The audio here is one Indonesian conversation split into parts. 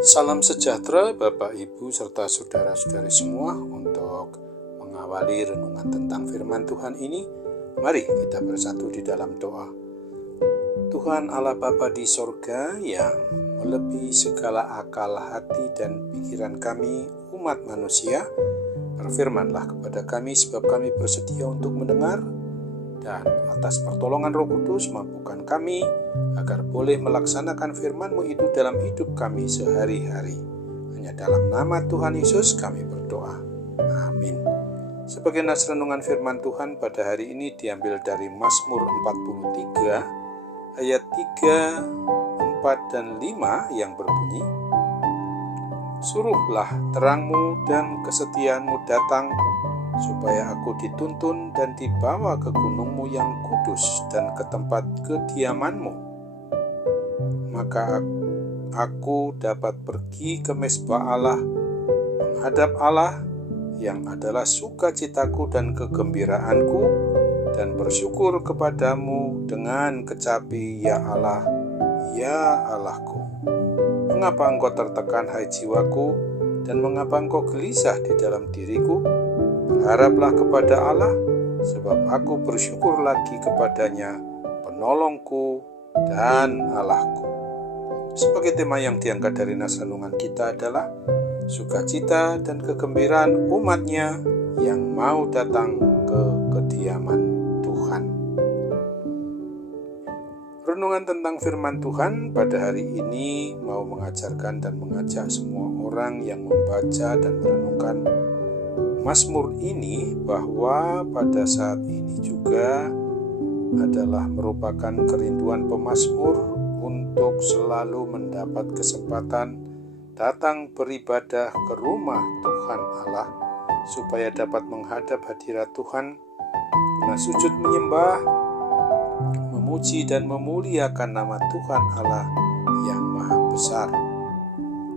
Salam sejahtera Bapak, Ibu, serta saudara-saudari semua. Untuk mengawali renungan tentang firman Tuhan ini, mari kita bersatu di dalam doa. Tuhan Allah Bapa di sorga yang melebihi segala akal hati dan pikiran kami umat manusia, berfirmanlah kepada kami sebab kami bersedia untuk mendengar, dan atas pertolongan Roh Kudus mampukan kami agar boleh melaksanakan firman-Mu itu dalam hidup kami sehari-hari. Hanya dalam nama Tuhan Yesus kami berdoa. Amin. Sebagai nas renungan firman Tuhan pada hari ini diambil dari Mazmur 43 ayat 3, 4, dan 5 yang berbunyi, "Suruhlah terang-Mu dan kesetiaan-Mu datang, supaya aku dituntun dan dibawa ke gunung-Mu yang kudus dan ke tempat kediaman-Mu. Maka aku dapat pergi ke mezbah Allah, menghadap Allah yang adalah sukacitaku dan kegembiraanku, dan bersyukur kepadamu dengan kecapi, ya Allah, ya Allahku. Mengapa engkau tertekan, hai jiwaku, dan mengapa engkau gelisah di dalam diriku? Berharaplah kepada Allah, sebab aku bersyukur lagi kepadanya, penolongku dan Allahku." Sebagai tema yang diangkat dari nas renungan kita adalah sukacita dan kegembiraan umatnya yang mau datang ke kediaman Tuhan. Renungan tentang firman Tuhan pada hari ini mau mengajarkan dan mengajak semua orang yang membaca dan merenungkan Mazmur ini bahwa pada saat ini juga adalah merupakan kerinduan pemazmur untuk selalu mendapat kesempatan datang beribadah ke rumah Tuhan Allah, supaya dapat menghadap hadirat Tuhan, sujud menyembah, memuji dan memuliakan nama Tuhan Allah yang Maha Besar.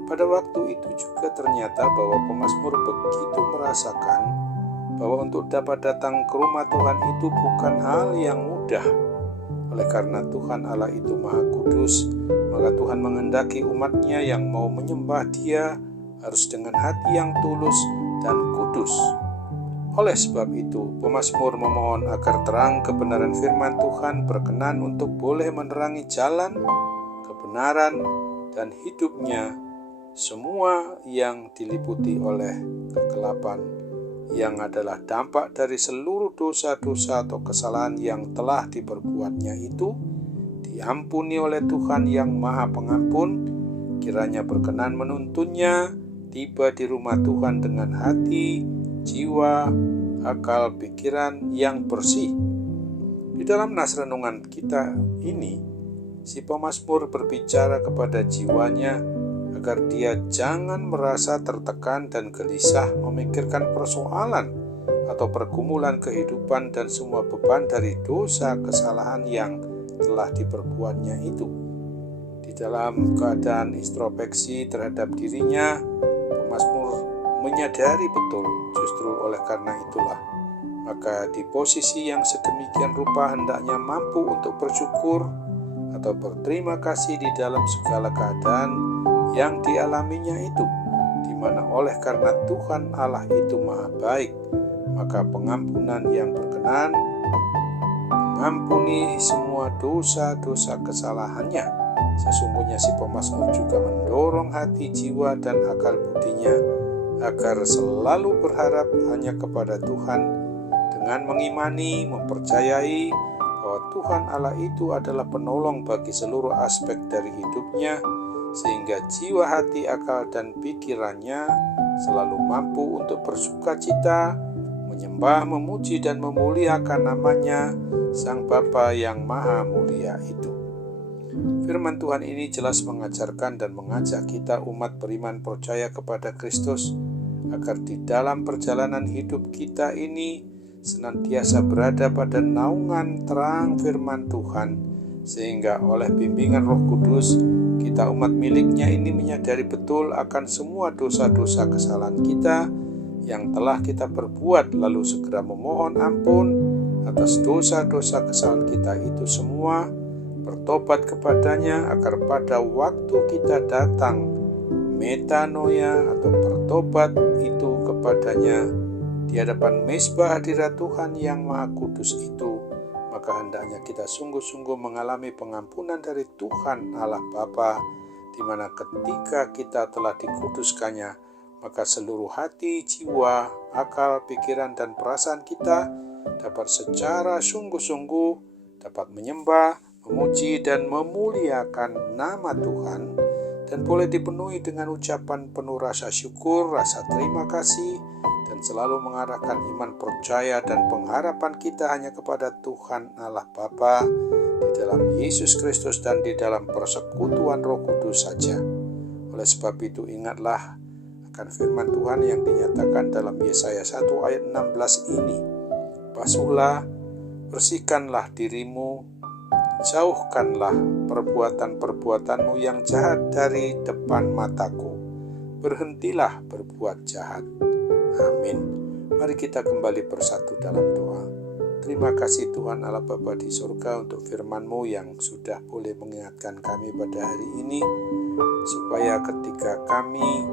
Pada waktu itu juga ternyata bahwa pemazmur begitu merasakan bahwa untuk dapat datang ke rumah Tuhan itu bukan hal yang mudah. Oleh karena Tuhan Allah itu Maha Kudus, maka Tuhan menghendaki umatnya yang mau menyembah Dia harus dengan hati yang tulus dan kudus. Oleh sebab itu, pemazmur memohon agar terang kebenaran firman Tuhan berkenan untuk boleh menerangi jalan, kebenaran, dan hidupnya semua yang diliputi oleh kegelapan, yang adalah dampak dari seluruh dosa-dosa atau kesalahan yang telah diperbuatnya itu, diampuni oleh Tuhan yang Maha Pengampun. Kiranya berkenan menuntunnya tiba di rumah Tuhan dengan hati, jiwa, akal, pikiran yang bersih. Di dalam nas renungan kita ini, si pemazmur berbicara kepada jiwanya agar dia jangan merasa tertekan dan gelisah memikirkan persoalan atau pergumulan kehidupan dan semua beban dari dosa kesalahan yang telah diperbuatnya itu. Di dalam keadaan introspeksi terhadap dirinya, pemazmur menyadari betul justru oleh karena itulah maka di posisi yang sedemikian rupa hendaknya mampu untuk bersyukur atau berterima kasih di dalam segala keadaan yang dialaminya itu, di mana oleh karena Tuhan Allah itu Maha Baik, maka pengampunan yang berkenan mengampuni semua dosa-dosa kesalahannya. Sesungguhnya si pemazmur juga mendorong hati, jiwa, dan akal budinya agar selalu berharap hanya kepada Tuhan, dengan mengimani, mempercayai bahwa Tuhan Allah itu adalah penolong bagi seluruh aspek dari hidupnya, sehingga jiwa, hati, akal, dan pikirannya selalu mampu untuk bersukacita, menyembah, memuji, dan memuliakan namanya, Sang Bapa yang Maha Mulia itu. Firman Tuhan ini jelas mengajarkan dan mengajak kita umat beriman percaya kepada Kristus, agar di dalam perjalanan hidup kita ini senantiasa berada pada naungan terang firman Tuhan, sehingga oleh bimbingan Roh Kudus, kita umat miliknya ini menyadari betul akan semua dosa-dosa kesalahan kita yang telah kita perbuat, lalu segera memohon ampun atas dosa-dosa kesalahan kita itu semua, bertobat kepadanya agar pada waktu kita datang metanoia atau bertobat itu kepadanya di hadapan mezbah hadirat Tuhan yang Maha Kudus itu, maka hendaknya kita sungguh-sungguh mengalami pengampunan dari Tuhan Allah Bapa, di mana ketika kita telah dikuduskannya, maka seluruh hati, jiwa, akal, pikiran, dan perasaan kita dapat secara sungguh-sungguh dapat menyembah, memuji, dan memuliakan nama Tuhan, dan boleh dipenuhi dengan ucapan penuh rasa syukur, rasa terima kasih, dan selalu mengarahkan iman percaya dan pengharapan kita hanya kepada Tuhan Allah Bapa di dalam Yesus Kristus dan di dalam persekutuan Roh Kudus saja. Oleh sebab itu ingatlah akan firman Tuhan yang dinyatakan dalam Yesaya 1 ayat 16 ini. Basuhlah, bersihkanlah dirimu, jauhkanlah perbuatan-perbuatanmu yang jahat dari depan mataku. Berhentilah berbuat jahat. Amin. Mari kita kembali bersatu dalam doa. Terima kasih Tuhan Allah Bapa di surga untuk firman-Mu yang sudah boleh mengingatkan kami pada hari ini, supaya ketika kami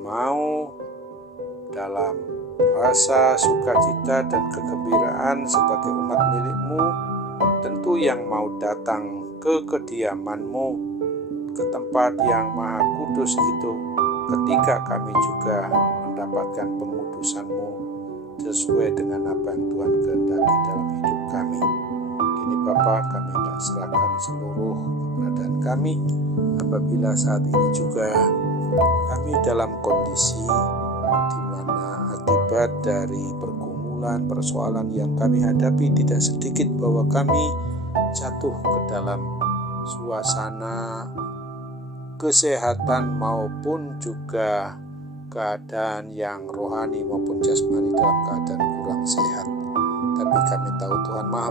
mau dalam rasa sukacita dan kegembiraan sebagai umat milik-Mu, tentu yang mau datang ke kediaman-Mu, ke tempat yang Maha Kudus itu, ketika kami juga mendapatkan pengudusan-Mu sesuai dengan apa yang Tuhan kehendaki dalam hidup kami. Kini Bapa, kami hendak serahkan seluruh keberadaan kami, apabila saat ini juga kami dalam kondisi di mana akibat dari pergumulan, persoalan yang kami hadapi tidak sedikit bahwa kami jatuh ke dalam suasana kesehatan maupun juga keadaan yang rohani maupun jasmani dalam keadaan kurang sehat. Tapi kami tahu Tuhan Maha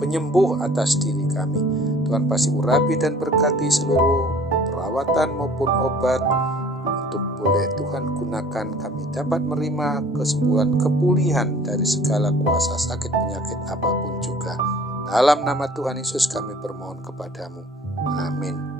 penyembuh atas diri kami. Tuhan pasti urapi dan berkati seluruh perawatan maupun obat untuk boleh Tuhan gunakan kami dapat menerima kesembuhan, kepulihan dari segala kuasa sakit penyakit apapun juga. Dalam nama Tuhan Yesus kami bermohon kepadamu. Amin.